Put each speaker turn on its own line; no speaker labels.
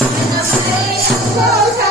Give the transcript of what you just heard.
Whoa,